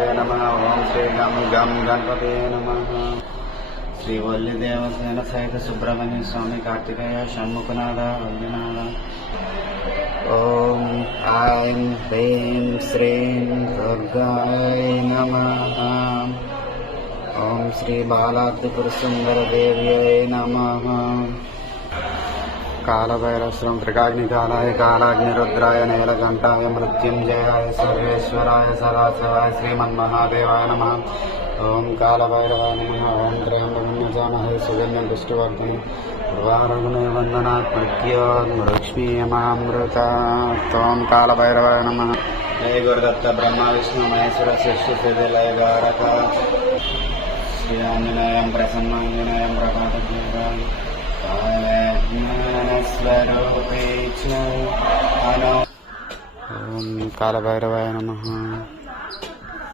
नमः। ओम श्री गम गम गणपते नमः। श्री वल्ली देवसेन सहित सुब्रह्मण्य स्वामी कार्तिकेय षण्मुखनाथ वल्लीनाथ। ओम ऐं ह्रीं श्रीं दुर्गाय नमः। ओम श्री बालाद्रिपुरसुन्दरदेव्यै नमः। कालभैरवस्वं त्रिकाग्निकालाय कालाग्निरुद्राय नीलकण्ठाय मृत्युञ्जयाय सर्वेश्वराय सदाशिवाय श्रीमन्महादेवाय नमः। ओम कालभैरवाय नमः। ओम त्र्यम्बकं यजामहे सुगन्धिं पुष्टिवर्धनम् उर्वारुकमेव वन्दनात् मृत्योर्मुक्षीयमामृतात्। ओम कालभैरवाय नमः। जय गुरुदत्त ब्रह्मा विष्णु महेश्वर सृष्टिस्थितिलयकारक श्री आञ्जनेयं प्रसन्नाञ्जनेयं प्रकाशकीर्तनं स्वरूपे च। ओम कालभैरवाय नमः।